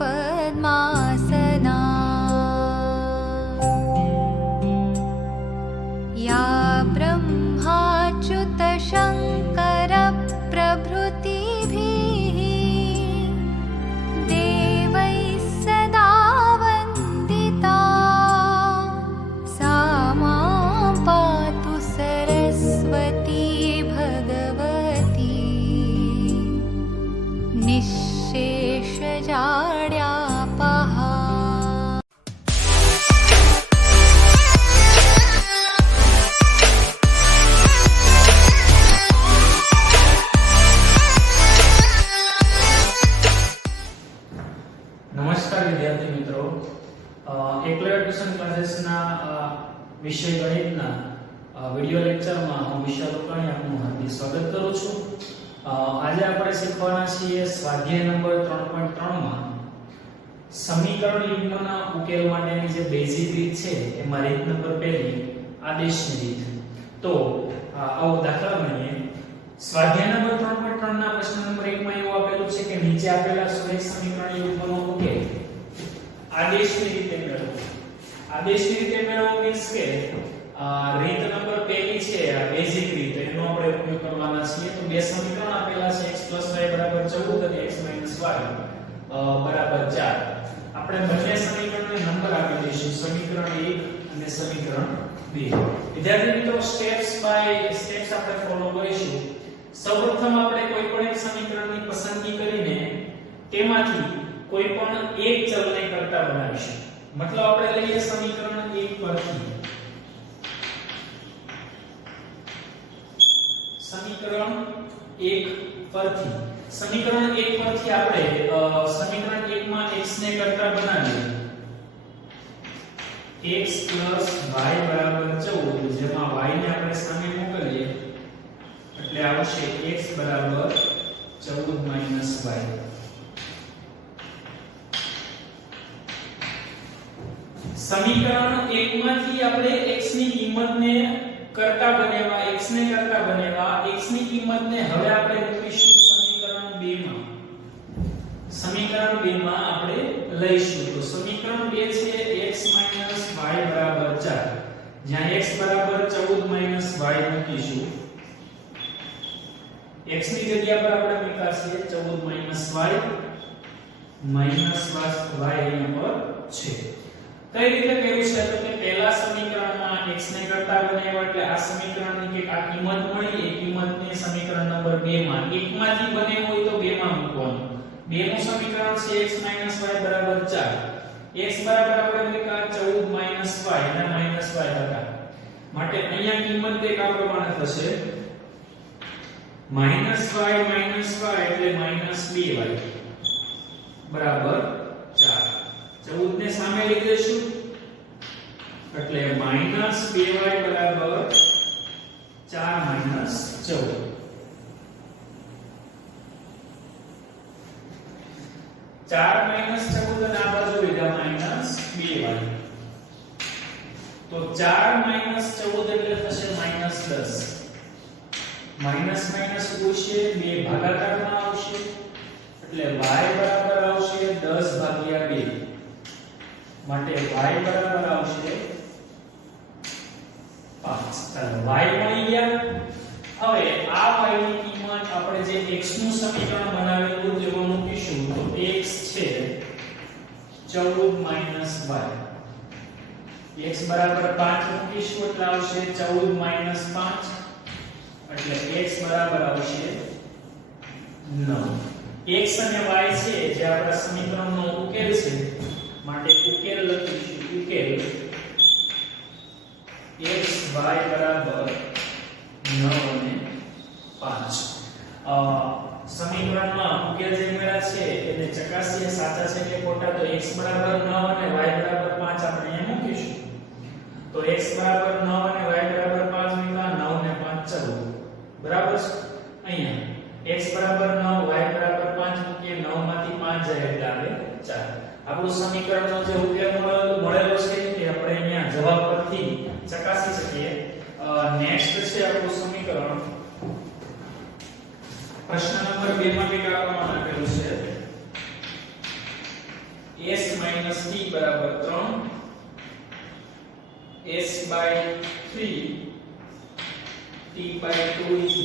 पद्मासना या ब्रह्माच्युत शङ्कर प्रभृतिभिः देवैः सदा वन्दिता सा मां पातु सरस्वती भगवती निःशेषजाड्यापहा। नमस्कार विद्यार्थी मित्रों, एकलव्य ट्यूशन क्लासेसना विषय गणितना विडियो लेक्चरमां હું વિશાલ ઉકાણી આપનું હાર્દિક સ્વાગત કરું છું। આજે આપણે શીખવાના છીએ સ્વાધ્યાય નંબર 3.3 માં સમીકરણ યુગ્મના ઉકેલ માટેની જે બેઝિક રીત છે એમાં રીત નંબર 1 આદેશની રીત। તો આવો દાખલા ગણીએ। સ્વાધ્યાય નંબર 3.3 ના પ્રશ્ન નંબર 1 માં એવું આપેલું છે કે નીચે આપેલા સુરેખ સમીકરણ યુગ્મનો ઉકેલ આદેશની રીતે મેળવો। આદેશની રીતે મેળવો મીન્સ કે રીત નંબર 1 છે આ બેઝિક રીત એનો આપણે ઉપયોગ કરવાના છીએ। તો બે સમીકરણ આપેલા છે x + y = 14 અને x - y = 4। આપણે બંને સમીકરણને નંબર આપી દઈશું, સમીકરણ 1 અને સમીકરણ 2। વિદ્યાર્થી મિત્રો, સ્ટેપ્સ બાય સ્ટેપ્સ આપણે ફોલો કરીશું। સૌપ્રથમ આપણે કોઈ પણ એક સમીકરણની પસંદગી કરીને તેમાંથી કોઈ પણ એક ચલને કરતા બનાવીશું। મતલબ આપણે લઈએ સમીકરણ 1 પરથી સમીકરણ 1 પરથી આપણે સમીકરણ 1 માં x ને કરતા બનાવીએ। x + y = 14 જેમાં y ને આપણે સામે મોકલીએ એટલે આવશે x = 14 - y। સમીકરણ 1 માંથી આપણે x ની કિંમતને કરતા બનેવા x ને કરતા બનેવા x ની કિંમતને હવે આપણે મૂકીશું સમીકરણ 2 માં। સમીકરણ 2 માં આપણે લઈશું તો સમીકરણ 2 છે x - y = 4 જ્યાં x = 14 - y મૂકીશું। x ની જગ્યા પર આપણે મૂકાશે 14 - y અહીંયા પર છે। કઈ રીતે કર્યું છે તો કે પહેલા સમીકરણમાં x ને કરતા બનાવ્યા એટલે આ સમીકરણની કે આ કિંમત મળી એ કિંમતને સમીકરણ નંબર 2 માં 1 માંથી બને હોય તો 2 માં મૂકવાનું। 2 નું સમીકરણ છે x - y = 4। x બરાબર આપણે મૂક્યા 14 - y અને -y હતા માટે અહીંયા કિંમત એક આ પ્રમાણે થશે -y એટલે -2y બરાબર 4। 14 ને સામે લઈ લેશું એટલે -2y બરાબર 4 - 14। 4 - 14 અને આ બાજુ લીધા -2y તો 4 - 14 એટલે થશે -10। માઈનસ માઈનસ ઉડશે 2 ભાગાકારમાં આવશે એટલે y બરાબર આવશે 10/2 માટે y બરાબર આવશે 5। ચાલો y મળી ગયા। હવે આ y ની કિંમત આપણે જે x નું સમીકરણ બનાવેલું તેમાં મૂકીશું તો x છે 14 - y x બરાબર 5 મૂકીશું એટલે આવશે 14 - 5 એટલે x બરાબર આવશે 9। x અને y છે જે આપણા સમીકરણનો ઉકેલ છે માટે ઉકેલ લખીશું ઉકેલ x y બરાબર 9 અને 5। સમીકરણમાં ઉકેલ જે મળ્યા છે એને ચકાસીએ સાચા છે કે ખોટા તો x બરાબર 9 અને y બરાબર 5 આપણે અહીંયા મૂકીશું તો x બરાબર 9 અને y બરાબર 5 મૂક્યા 9 ને 5 14 બરાબર છે। અહીંયા x બરાબર 9 y બરાબર 5 મૂકીએ 9 માંથી 5 જાય એટલે આવે 4। આપણું સમીકરણનો જે ઉકેલ મળેલો છે તે આપણે અહીંયા જવાબ પરથી ચકાસી શકીએ। નેક્સ્ટ છે આપણું સમીકરણ પ્રશ્ન નંબર 2 માં કંઈક આપવામાં આવેલું છે s - t બરાબર 3 s/3 t/2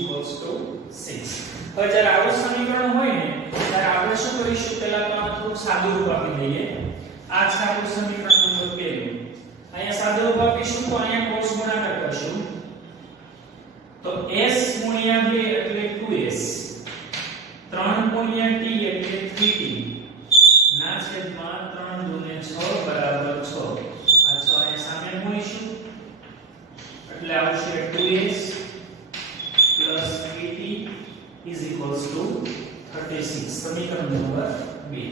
= 6. હવે જ્યારે આવું સમીકરણ હોય ને ત્યારે આપણે શું કરીશું, પહેલા તો આને થોડું સાદું રૂપ આપી દઈએ. આ છે આપણું સમીકરણ નંબર 2. અહીંયા સાદું રૂપ આપીશું તો અહીંયા ક્રોસ ગુણાકાર કરશું તો s * 2 એટલે 2s, 3 * t એટલે 3t ના છેદમાં 3 * 6 બરાબર 6. આ 6 અહીંયા સામે મૂકીશું એટલે આવશે 2s + 3t = 36. સમીકરણ નંબર 2.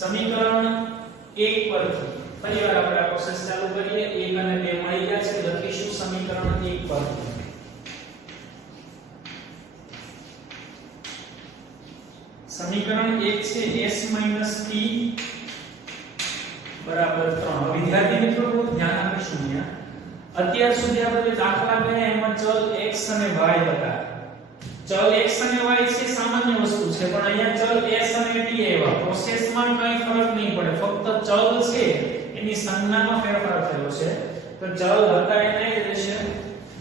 સમીકરણ 1 પરથી ફરીવાર આપણે આ પ્રોસેસ ચાલુ કરીએ. 1 અને 2 મળી ગયા છે, લખીશું સમીકરણ 1 પરથી. સમીકરણ 1 છે s - t બરાબર 3. વિદ્યાર્થી મિત્રો થોડું ધ્યાન આપીશું અહીંયા. અત્યાર સુધી આપણે દાખલા ગણ્યા એમાં ચલ x અને y હતા. ચલ x અને y છે સામાન્ય વસ્તુ છે, પણ અહીંયા ચલ s અને t આવ્યા. પ્રોસેસમાં કંઈ ફરક નહીં પડે, ફક્ત ચલ છે એની સંજ્ઞામાં ફેરફાર થયો છે. તો ચલ હતા એને જ રહેશે.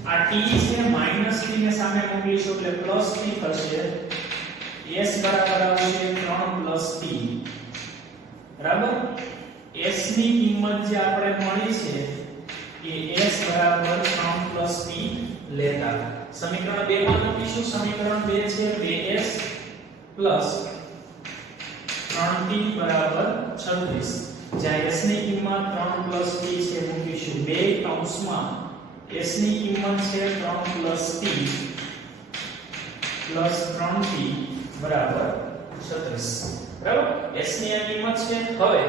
આ t છે -t ને સામે મૂકીશું એટલે +t થશે. s બરાબર આવશે 3 + t. બરાબર. s ની કિંમત જે આપણે મળી છે એ s બરાબર 3 + t લેતા સમીકરણ 2 માં મૂકીશું. સમીકરણ 2 છે 2s + 3t બરાબર 36. જ્યાં s ની કિંમત 3 + t છે મૂકીશું 2 કૌંસમાં. s ની કિંમત છે 3 + t + 3t બરાબર 36. બરાબર. s ની આ કિંમત છે. હવે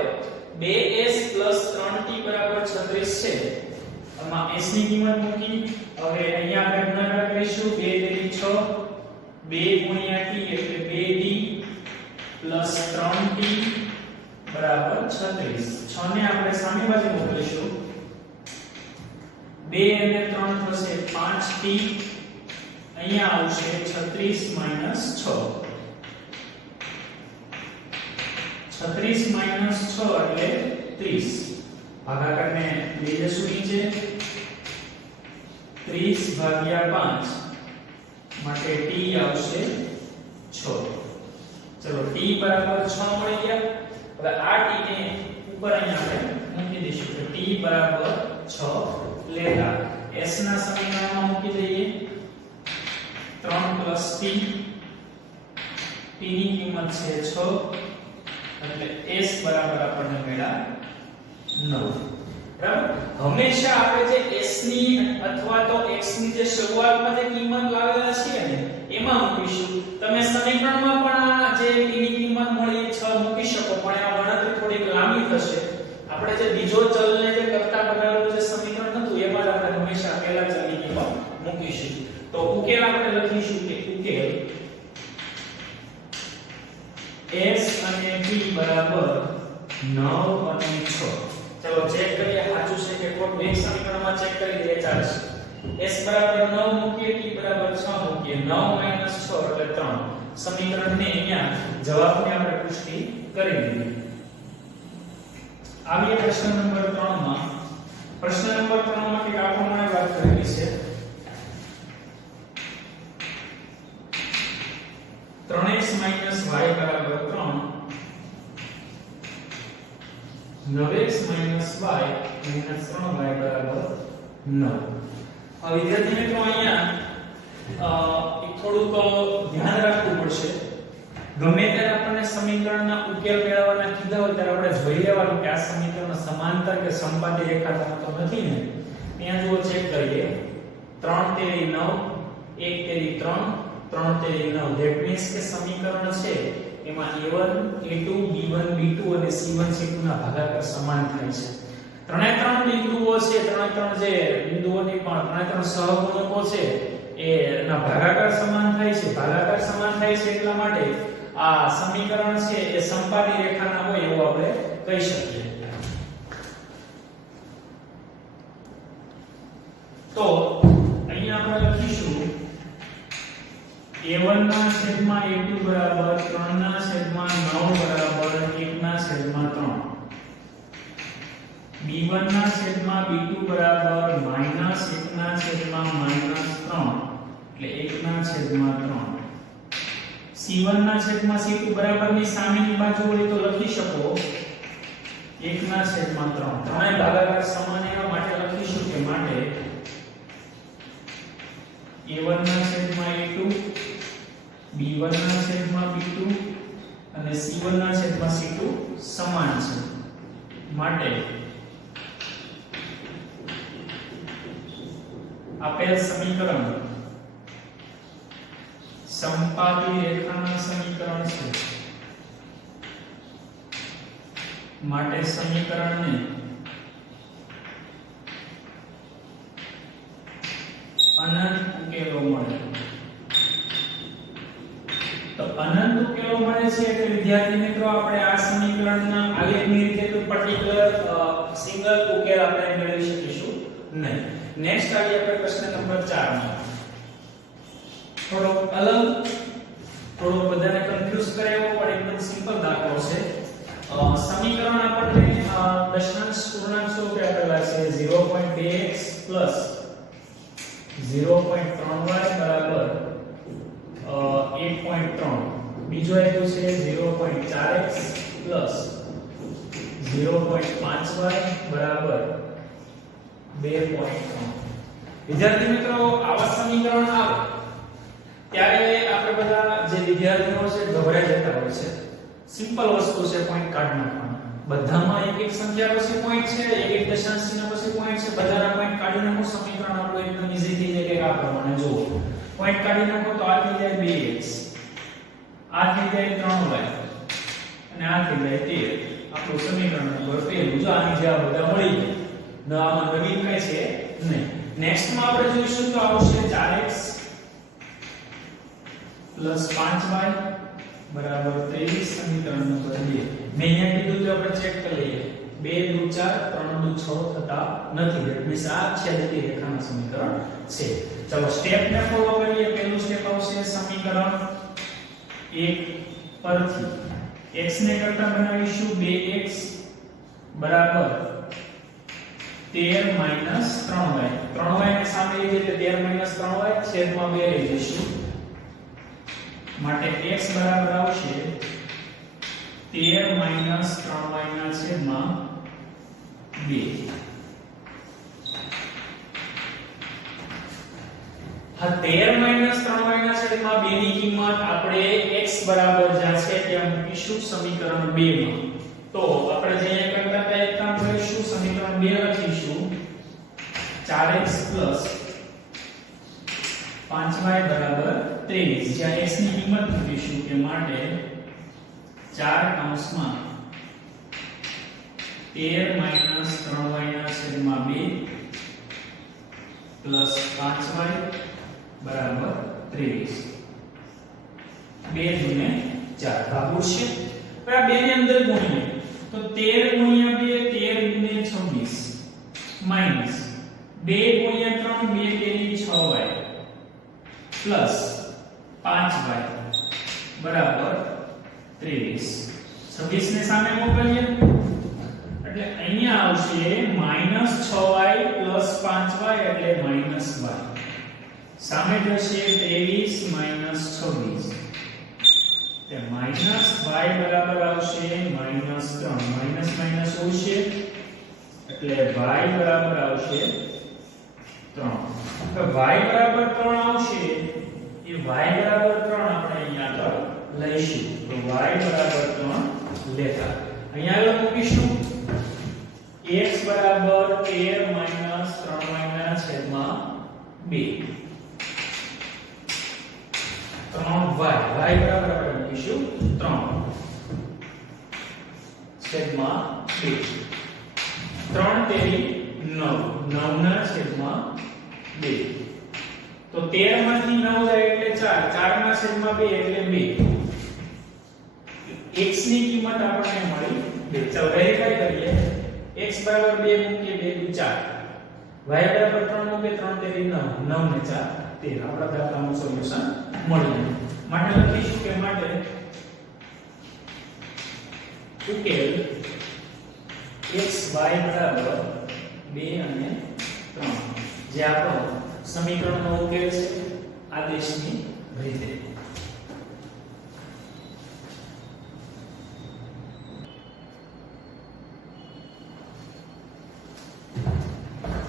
2s + 3t બરાબર 36 છે. આમાં s ની કિંમત મૂકી. હવે અહીંયા આપણે ગુણાકાર કરીશું. 2 તેરી 6, 2 * t એટલે 2d + 3t બરાબર 36. 6 ને આપણે સામે બાજુ મોકલીશું. 2 અને 3 થશે 5t. અહીંયા આવશે 36 - 6. 36 - 6 એટલે 30. ભાગાકારને લઈ જશું નીચે. 30/5 માટે t આવશે 6. ચલો t બરાબર 6 મળી ગયા. હવે આ t ને ઉપર અહીંયા આપણે મૂકી દઈશું કે t બરાબર 6 લેતા s ના સમીકરણમાં મૂકી દઈએ. 3 + t, t ની કિંમત છે 6 એટલે s બરાબર આપણને મળ્યા 9. બરાબર. હંમેશા આપણે જે s ની અથવા તો x ની જે શરૂઆતમાં જે કિંમત લાવેલા છે ને એમાં મૂકીશું. તમે સમીકરણમાં પણ આ જે t ની કિંમત મળી 6 મૂકી શકો, પણ આ ગણતરી થોડીક લાંબી થશે. આપણે જે બીજો ચલને જે કરતા બનાવેલું જે સમીકરણ હતું એમાં આપણે હંમેશા પહેલા ચલની કિંમત મૂકીશું. તો ઉકેલ આપણે લખીશું કે ઉકેલ s અને t બરાબર 9 અને 6. ચલો ચેક કરીએ સાચું છે કે ખોટું. એક સમીકરણમાં ચેક કરી દઈએ ચાલશે. s બરાબર 9 મૂકીએ, t બરાબર 6 મૂકીએ. 9 - 6 એટલે 3. સમીકરણને અહીંયા જવાબને આપણે પુષ્ટિ કરી દીધી. આવીએ પ્રશ્ન નંબર 3 માં. પ્રશ્ન નંબર 3 માં કે આ પ્રમાણે વાત કરેલી છે. 3x - y બરાબર 3, 9x - y - 3y બરાબર 9. હવે વિદ્યાર્થી મિત્રો અહીંયા એક થોડુંક ધ્યાન રાખવું પડશે. ગમે ત્યારે આપણને સમીકરણના ઉકેલ મેળવવાના કીધા હોય ત્યારે આપણે જોઈ લેવાનું કે આ સમીકરણ સમાંતર કે સંપાદી રેખાખંડ તો નથી ને. અહીંયા જુઓ ચેક કરીએ. 3 તેરી 9, 1 તેરી 3, 3 તેરી 9. ધેટ મીન્સ કે સમીકરણ છે એમાં a1 a2 b1 b2 અને c1 c2 ના ભાગાકાર સમાન થાય છે. ત્રણે ત્રણ બિંદુઓ છે, ત્રણે ત્રણ જે બિંદુઓની પણ ત્રણે ત્રણ સહગુણકો છે એના ભાગાકાર સમાન થાય છે. ભાગાકાર સમાન થાય છે એટલા માટે આ સમીકરણ છે એ સંપાદી રેખાના હોય એવું આપણે કહી શકીએ. તો અહીંયા આપણે લખીશું a1 ના છેદમાં a2 બરાબર 3 ના છેદમાં 9 બરાબર 1 ના છેદમાં b1 ના છેદમાં b2 બરાબર -1 ના છેદમાં -3 એટલે 1 ના છેદમાં 3 c1 ના છેદમાં c2 બરાબર ની સામેની બાજુ હોય તો લખી શકો 1 ના છેદમાં 3 ત્રણેય ભાગાકાર સમાન એવા માટે લખીશું કે માટે a1 ના છેદમાં a2 b1 ના છેદમાં b2 અને c1 ના છેદમાં c2 સમાન છે માટે આપેલ સમીકરણ સમપાતી રેખાના સમીકરણ છે માટે સમીકરણને અનંત ઉકેલો મળે તો અનંત ઉકેલો મળે છે એટલે વિદ્યાર્થી મિત્રો આપણે આ સમીકરણના આલેખની રીતે કોઈ પર્ટીક્યુલર સિંગલ ઉકેલ આપણે મેળવી શકીશું નહીં. નેક્સ્ટ આવીએ આપણે પ્રશ્ન નંબર 4 માં. થોડો અલગ થોડો બધાને કન્ફ્યુઝ કરે એવો પણ એકદમ સિમ્પલ દાખલો છે. સમીકરણ આપણને દશાંશ પૂર્ણાંક સ્વરૂપે આપેલા છે 0.2x 0.3y બરાબર 1.3. બીજો આપ્યું છે 0.4x 0.5y બરાબર 2.3. વિદ્યાર્થી મિત્રો આવા સમીકરણ આવે ત્યારે આપણે બધા જે વિદ્યાર્થીઓ છે ગભરાઈ જતા હોય છે. સિમ્પલ વસ્તુ છે, પોઈન્ટ કાઢી નાખવાના. બધામાં એક એક સંખ્યા પછી પોઈન્ટ છે, એક એક દશાંશ ચિહ્ન પછી પોઈન્ટ છે. બધાના પોઈન્ટ કાઢી નાખો, સમીકરણ આપણું એકદમ ઈઝી થઈ જાય કે આ પ્રમાણે જુઓ. પોઈન્ટ કાઢી નાખો તો આ થઈ જાય 2x, આ થઈ જાય 3y અને આ થઈ જાય 13. આપણું સમીકરણ નંબર 1. જો આની જેવા બધા મળી ગયા, આમાં નવીન કઈ છે નહીં. નેક્સ્ટ માં આપણે જોઈશું તો આવશે 4x 5y બરાબર 23. સમીકરણ નંબર 2. મેં અહીંયા કીધું તો આપણે ચેક કરી લઈએ. 2 દુ 4 3 દુ 6 થતા નથી. એટલે મીન્સ આ છેદતી રેખાનું સમીકરણ છે. ચલો સ્ટેપ ને ફોલો કરીએ. પહેલું સ્ટેપ આવશે સમીકરણ 1 પરથી x ને કરતા બનાવીશું 2x બરાબર 13 - 3y. 3y ને સામે લઈ એટલે 13 - 3y છેદમાં 2 લઈ જઈશું. માટે x બરાબર આવશે 13 - 3y ના છેદમાં 2. હા 13 - 3y ના છેદમાં 2 ની કિંમત આપણે x બરાબર જ્યાં છે ત્યાં મૂકીશું સમીકરણ 2 માં. તો આપણે જે અહીંયા કરતા હતા એક કામ કરીશું, સમીકરણ 2 લખીશું 4x 5y બરાબર 23. જ્યાં x ની કિંમત મૂકીશું કે માટે 4 કૌંસમાં 13 - 3y ના છેદમાં 2 પ્લસ 5y બરાબર 23. 2 દુને 4 ભાગો છે. હવે આ 2 ની અંદર ગુણીએ તો 13 ગુણ્યા 2 13 દુને 26 માઈનસ 2 ગુણ્યા 3 2 તેરી 6y પ્લસ 5y બરાબર 23. 26 ને સામે મોકલીએ એટલે અહીંયા આવશે -6y પ્લસ 5y એટલે -y. સામે જશે 23 - 26 તે -y બરાબર આવશે -3. માઈનસ માઈનસ ઉડશે એટલે y બરાબર આવશે 3. તો y બરાબર 3 આવશે. એ y બરાબર 3 આપણે અહીંયા આગળ લઈશું. તો y બરાબર 3 લેતા અહીંયા આગળ મૂકીશું. x બરાબર 13 - 3y ના છેદમાં 2. 3y y બરાબર આપણે મૂકીશું 3 છેદમાં 2. 3 તેરી 9 9 ના છેદમાં 2. તો 13 માંથી 9 જાય એટલે 4 4 ના છેદમાં 2 એટલે 2. x ની કિંમત આપણને મળી 2. ચાલો વેરીફાઈ કરીએ. x બરાબર 2 મૂકીએ 2 દુ 4, y બરાબર 3 મૂકીએ 3 તેરી 9 9 ને 4 13. આપણા દાખલાનું સોલ્યુશન મળી ગયું. માટે લખીશું કે માટે ઉકેલ xy બરાબર 2 અને 3 જે આપણો સમીકરણનો ઉકેલ છે આદેશની રીતે.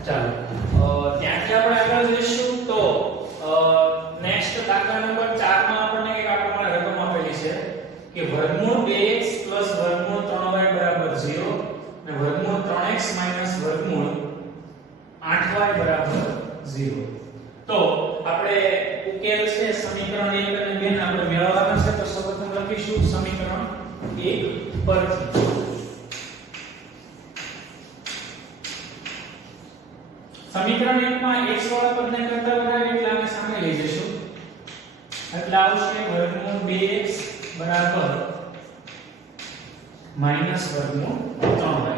ચાલો ત્યાંથી આપણે આગળ જઈશું. તો નેક્સ્ટ દાખલા નંબર 4 માં આપણને એક આ પ્રમાણે રકમ આપેલી છે કે વર્ગમૂળ 2x વર્ગમૂળ 3y બરાબર 0 અને વર્ગમૂળ 3x વર્ગમૂળ 8y બરાબર 0. તો આપણે ઉકેલ છે સમીકરણ 1 અને 2 ને આપણે મેળવવાના છે. તો સૌપ્રથમ લખીશું સમીકરણ 1 પરથી. સમીકરણ 1 માં x વાળા પદને કરતા વધારે એટલે આપણે સામે લઈ જઈશું. એટલે આવશે વર્ગમૂળ 2x બરાબર માઈનસ વર્ગમૂળ 3y.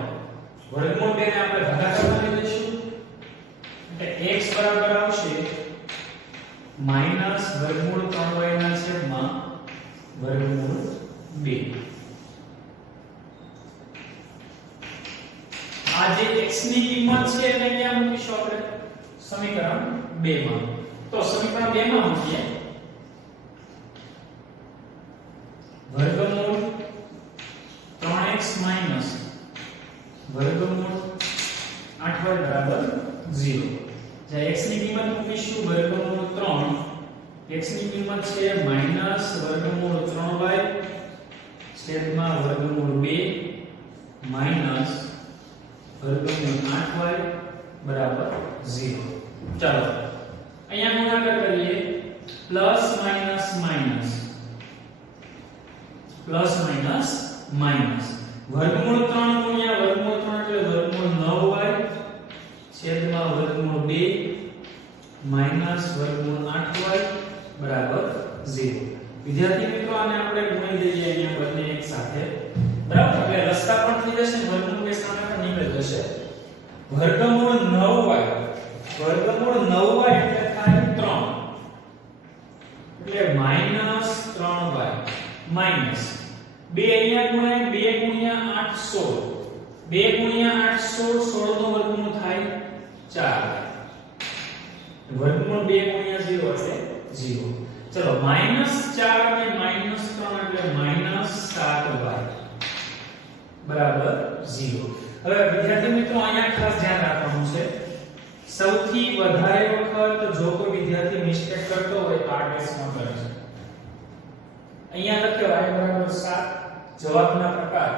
વર્ગમૂળ 2 ને આપણે ભાગાકારમાં લઈ જઈશું. એટલે x બરાબર આવશે માઈનસ વર્ગમૂળ 3y ના છેદમાં વર્ગમૂળ 2. આ જે x ની કિંમત છે એને ક્યાં મૂકીશું આપણે? સમીકરણ 2 માં. તો સમીકરણ 2 માં મૂકીએ વર્ગમૂળ 3x વર્ગમૂળ 8y બરાબર 0. જ્યાં x ની કિંમત મૂકીશું વર્ગમૂળ 3, x ની કિંમત છે માઈનસ વર્ગમૂળ 3y છેદમાં વર્ગમૂળ 2 માઈનસ વર્ગમૂળ 8y બરાબર 0. ચાલો અહીંયા ગુણાકાર કરીએ plus minus minus plus minus minus. વર્ગમૂળ 3 ગુણ્યા વર્ગમૂળ 3 એટલે વર્ગમૂળ 9y છેદમાં વર્ગમૂળ 2 માઈનસ વર્ગમૂળ 8y બરાબર 0. વિદ્યાર્થી મિત્રો આને આપણે ગુણી દઈએ અહીંયા બંને એક સાથે. બરાબર? એટલે રસ્તા પણ થઈ જશે, વર્ગમૂળ 2 સામે પણ નીકળી જશે. વર્ગમૂળ 9y એટલે થાય 3 એટલે માઈનસ 3y માઈનસ 2 અહીંયા ગુણાય 2 ગુણ્યા 8 16 2 ગુણ્યા 8 16 16 નો વર્ગમૂળ થાય 4 વર્ગમૂળ 2 ગુણ્યા 0 એટલે 0. ચલો -4 અને -3 એટલે -7y બરાબર 0. હવે વિદ્યાર્થી મિત્રો અહીંયા ખાસ ધ્યાન રાખવાનું છે. સૌથી વધારે વખત જો કોઈ વિદ્યાર્થી મિસ્ટેક કરતો હોય તો આ ટેસ્ટમાં કરે છે. અહીંયા લખ્યો y બરાબર 7, જવાબના પ્રકાર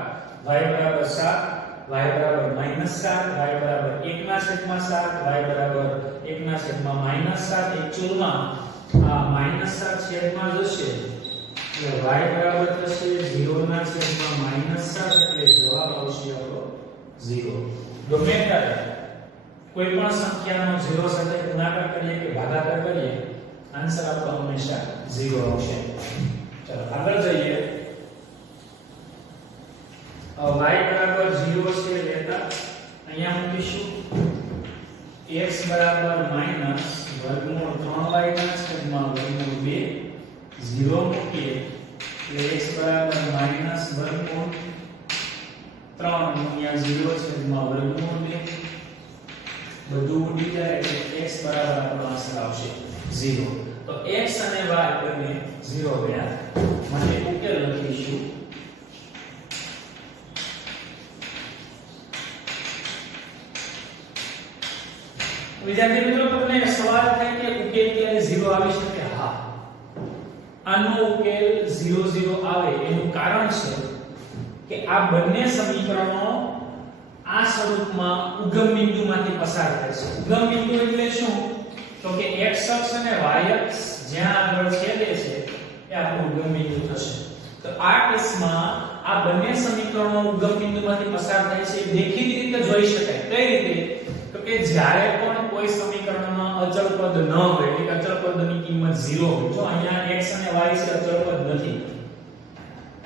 y બરાબર 7, y બરાબર -7, y બરાબર 1/7, y બરાબર 1/7 એકચુઅલમાં આ -7 છેદમાં જશે એટલે y બરાબર થશે 0/7 એટલે જવાબ આવશે આપણો 0. ગમે ત્યારે કોઈ પણ સંખ્યાનો 0 સાથે ગુણાકાર કરીએ કે ભાગાકાર કરીએ આન્સર આપણો હંમેશા 0 આવશે. ચલો આગળ જઈએ. y બરાબર 0 છે લેતા અહીંયા મૂકીશું x બરાબર માઈનસ વર્ગમૂળ 3y ના છેદમાં વર્ગમૂળ 2 0 મૂકીએ એટલે x બરાબર માઈનસ વર્ગમૂળ 3 ગુણ્યા 0 છેદમાં વર્ગમૂળ 2 બધું ઉડી જાય એટલે x બરાબર આપણો આન્સર આવશે 0. તો x અને y બંને 0 ગયા માટે ઉકેલ લખીશું વિદ્યાર્થી મિત્રો તમને સવાલ થાય કે ઉકેલ ક્યારે 0 આવી શકે? હા, આનો ઉકેલ 0 0 આવે એનું કારણ છે કે આ બંને સમીકરણો આ સ્વરૂપમાં ઉગમ બિંદુમાંથી પસાર થાય છે. ઉગમ બિંદુ એટલે શું? તો કે x અક્ષ અને y અક્ષ જ્યાં આગળ છેદે છે એ આપણું ઉગમ બિંદુ થશે. તો આ કેસમાં આ બંને સમીકરણો ઉગમ બિંદુમાંથી પસાર થાય છે. દેખીતી રીતે જોઈ શકાય. કઈ રીતે? તો કે જ્યારે પણ કોઈ સમીકરણમાં અચળ પદ ન હોય એટલે કે અચળ પદની કિંમત 0 હોય. જો અહીંયા x અને y છે અચળ પદ નથી,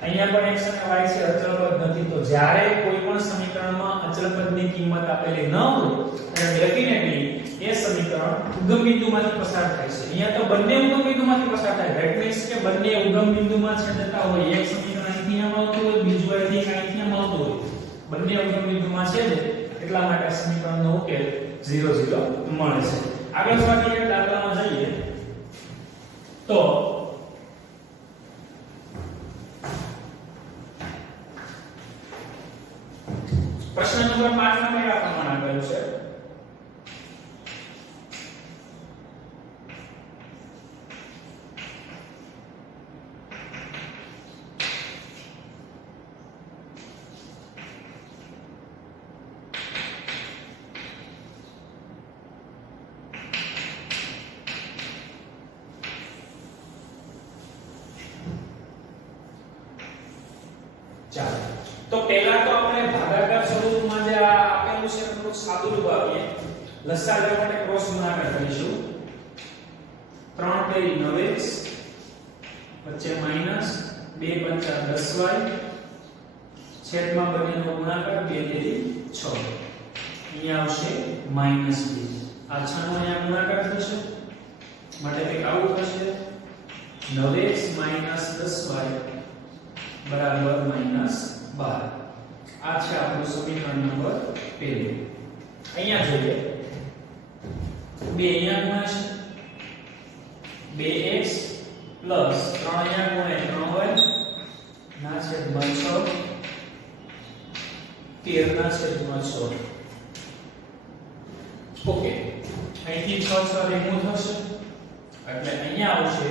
અહીંયા પણ x અને y છે અચળ પદ નથી, તો જ્યારે કોઈ પણ સમીકરણમાં અચળ પદની કિંમત આપેલી ન હોય ત્યારે ડેફિનેટલી એ સમીકરણ ઉગમ બિંદુમાંથી પસાર થાય છે. અહીંયા તો બંને ઉગમ બિંદુમાંથી પસાર થાય. ધેટ મીન્સ કે બંને ઉગમ બિંદુમાં છેદતા હોય. એક સમીકરણ અહીંથી આમ આવતું હોય, બીજું અહીંથી આવતું હોય. બંને અવયવ બિંદુમાં છે એટલા માટે સમીકરણનો ઉકેલ 0 0 મળે છે. આગળ સ્વાધ્યાય દાખલામાં જઈએ તો પ્રશ્ન નંબર 5 માં કેવા પ્રમાણે આપેલું છે. ચાલો તો પહેલા તો આપણે ભાગાકાર સ્વરૂપમાં જે આ આપેલું છે એનું સાદું રૂપ આપીએ. લસાઅ લેવા માટે ક્રોસ ગુણાકાર કરીશું. 3 તેરી 9x વચ્ચે માઈનસ 2 પંચા 10y છેદમાં બંનેનો ગુણાકાર 2 તેરી 6. અહીંયા આવશે -2. આ 6 નો અહીંયા ગુણાકાર થશે માટે કંઈક આવું થશે 9x - 10y બરાબર -12. આ છે આપણું સમીકરણ નંબર 1. અહીંયા જોઈએ 2 અહીંયા ગુણાશે 2x 3 અહીંયા ગુણે 3y ના છેદમાં 6 13 ના છેદમાં 6. ઓકે અહીંથી 6 6 રિમૂવ થશે એટલે અહીંયા આવશે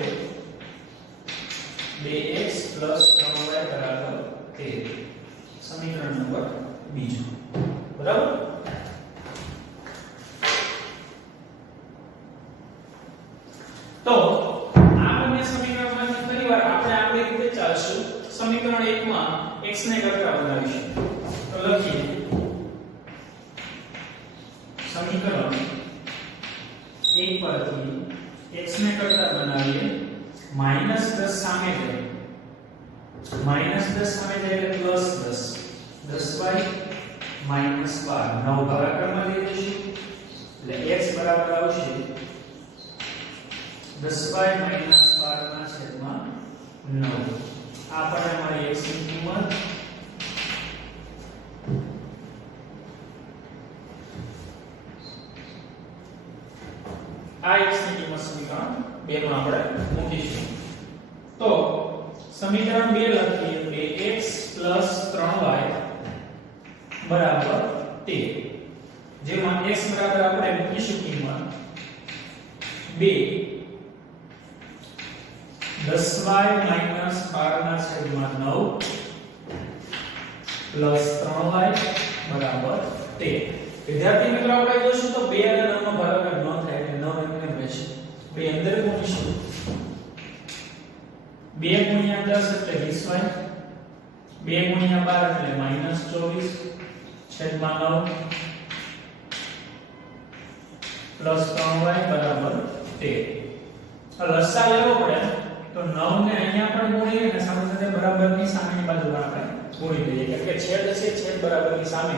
2x 3y બરાબર 13. સમીકરણ નંબર 2. બરાબર. તો આ બંને સમીકરણમાંથી ફરીવાર આપણે આપણી રીતે ચાલશું. સમીકરણ 1 માં x ને કરતા બનાવીશું. તો લખીએ સમીકરણ 1 પરથી x ને કરતા બનાવીએ -10 સામે જાય -10 સામે જાય એટલે +10 10y - 12 9 ભાગાકારમાં લઈ લઈશું એટલે x બરાબર આવશે 10y - 12 ના છેદમાં 9. આ પણ અમારી x ની કિંમત આ x ની કિંમત સમીકરણ 2 માં આપણે મૂકીશું. તો સમીકરણ 2 લખીએ 2x 3y બરાબર 13. જેમાં x બરાબર આપણે મૂકીશું કિંમત 2 10y - 12 ના છેદમાં 9 3y બરાબર 13. વિદ્યાર્થી મિત્રો આપણે જોશું તો 2 અને 9 નો ભાગાકાર ન થાય એટલે 9 એમને રહેશે. 2 અંદર મૂકીશું 2 ગુણ્યા 10 એટલે 20y 2 ગુણ્યા 12 એટલે -24 છેદમાં 9 3y બરાબર 13. લસાઅ લેવો પડે તો 9 ને અહીંયા પણ ગુણીએ અને સાથે સાથે બરાબરની સામેની બાજુ આપણે ગુણી લઈએ કારણ કે છેદ છે છેદ બરાબરની સામે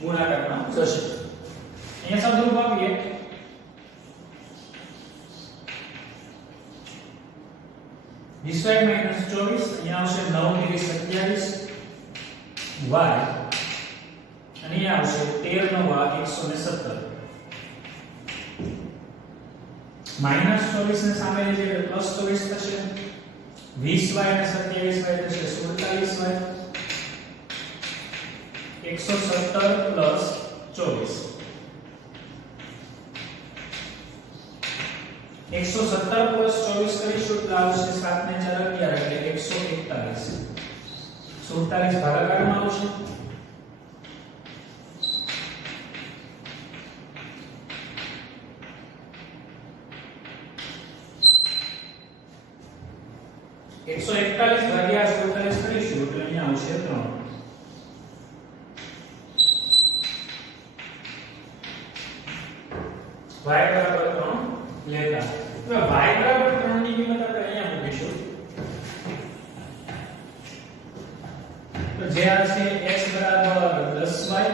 ગુણાકારમાં જશે. અહીંયા શબ્દરૂપ આપીએ 20y - 24 અહીંયા આવશે 9 * 27 y અને અહીંયા આવશે 13 નો ઘાત 117 -24 ને સામે લઈ જઈએ એટલે +24 થશે 20y અને 27y થશે 47y 117 + 24 117 + 24 કરીશું એટલે આવશે 7 ને 4 11 એટલે 141 47 ભાગાકારમાં આવશે 141 ભાગ્યા 47 કરીશું એટલે અહીંયા આવશે 3. y બરાબર 3 લેતા હવે y બરાબર 3 ની કિંમત આપણે અહીંયા મૂકીશું તો જે આ છે x બરાબર 10y -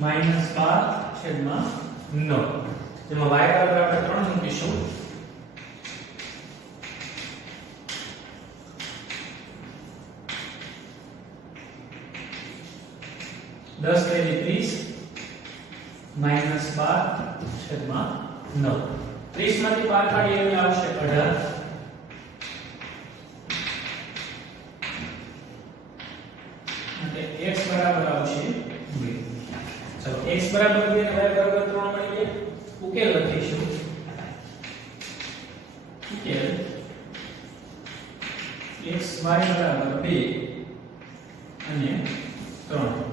12 છેદમાં 9 જેમાં y બરાબર આપણે 3 મૂકીશું 10 તેરી 30 માઈનસ 12 છેદમાં 9. 30 માંથી 5 કાઢીએ એટલે આવશે 18. એટલે x બરાબર આવશે 2. ચલો x બરાબર 2 અને y બરાબર 3 મળી ગયા. ઉકેલ લખીશું. ઉકેલ x y બરાબર 2 અને 3.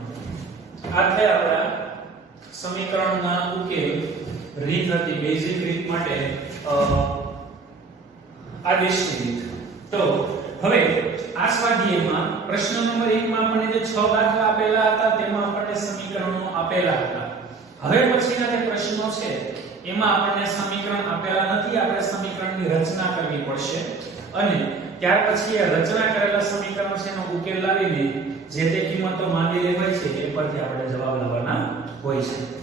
આ થયા આપણા સમીકરણના ઉકેલ. રીત હતી બેઝિક રીત માટે આદેશની રીત. તો હવે આ સ્વાધ્યાયમાં પ્રશ્ન નંબર 1 માં આપણને જે 6 દાખલા આપેલા હતા તેમાં આપણને સમીકરણો આપેલા હતા. હવે પછીના જે પ્રશ્નો છે એમાં આપણને સમીકરણ આપેલા નથી. આપણે સમીકરણની રચના કરવી પડશે અને ત્યાર પછી એ રચના કરેલા સમીકરણ છે એનો ઉકેલ લાવીને જે તે કિંમતો માંગેલી હોય છે એ પરથી આપણે જવાબ લાવવાના હોય છે.